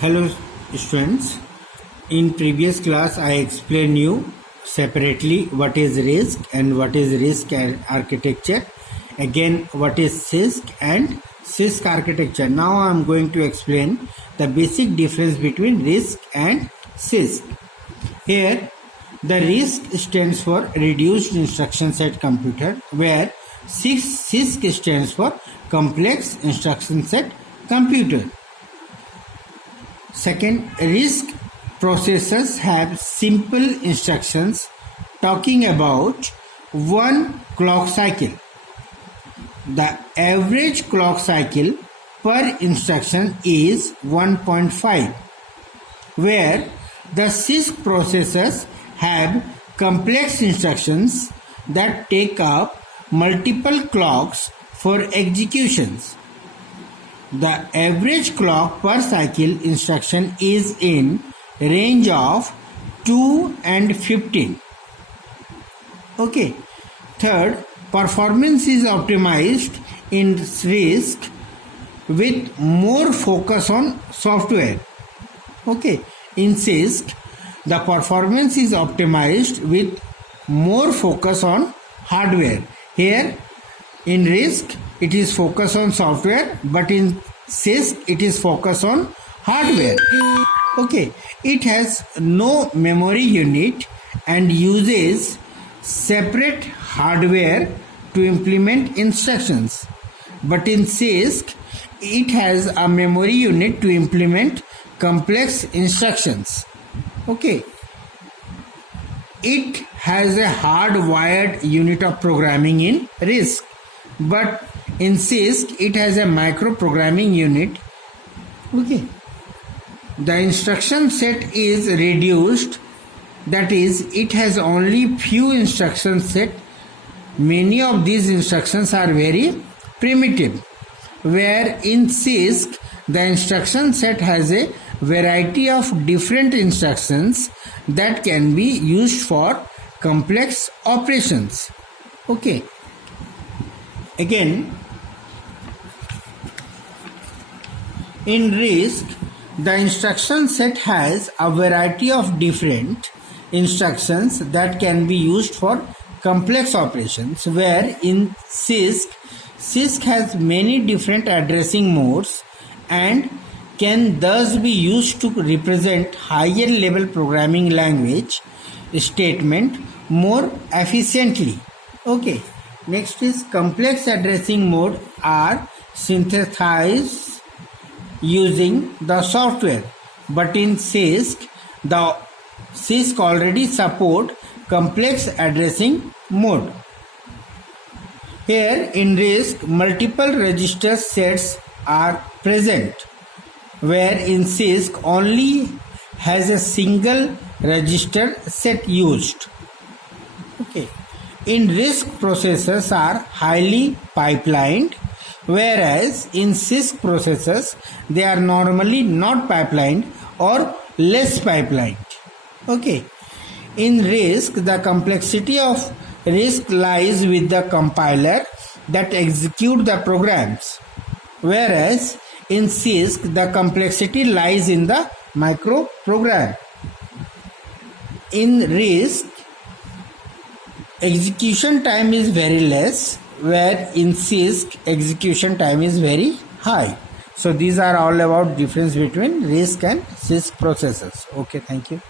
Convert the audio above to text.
Hello students, in previous class I explained you separately what is RISC and what is RISC architecture, again what is CISC and CISC architecture. Now I am going to explain the basic difference between RISC and CISC. Here the RISC stands for Reduced Instruction Set Computer, where CISC stands for Complex Instruction Set Computer. Second, RISC processors have simple instructions talking about one clock cycle. The average clock cycle per instruction is 1.5, where the CISC processors have complex instructions that take up multiple clocks for executions. The average clock per cycle instruction is in range of 2 and 15. Okay. Third, performance is optimized in RISC with more focus on software. Okay. In CISC, the performance is optimized with more focus on hardware. Here, in RISC, it is focused on software, but in CISC, it is focused on hardware. Okay, it has no memory unit and uses separate hardware to implement instructions. But in CISC, it has a memory unit to implement complex instructions. Okay. It has a hardwired unit of programming in RISC, but in CISC it has a microprogramming unit. Okay. The instruction set is reduced, that is, it has only few instruction set. Many of these instructions are very primitive, where in CISC the instruction set has a variety of different instructions that can be used for complex operations. Okay. Again, in RISC, the instruction set has a variety of different instructions that can be used for complex operations, where in CISC has many different addressing modes and can thus be used to represent higher level programming language statement more efficiently. Okay. Next is complex addressing mode are synthesized using the software, but in CISC, the CISC already support complex addressing mode. Here in RISC, multiple register sets are present, where in CISC only has a single register set used. Okay. In RISC, processors are highly pipelined, whereas in CISC processors they are normally not pipelined or less pipelined. Okay. In RISC, the complexity of RISC lies with the compiler that execute the programs, whereas in CISC the complexity lies in the microprogram. In RISC, execution time is very less, where in CISC execution time is very high. So these are all about difference between RISC and CISC processors. Okay, thank you.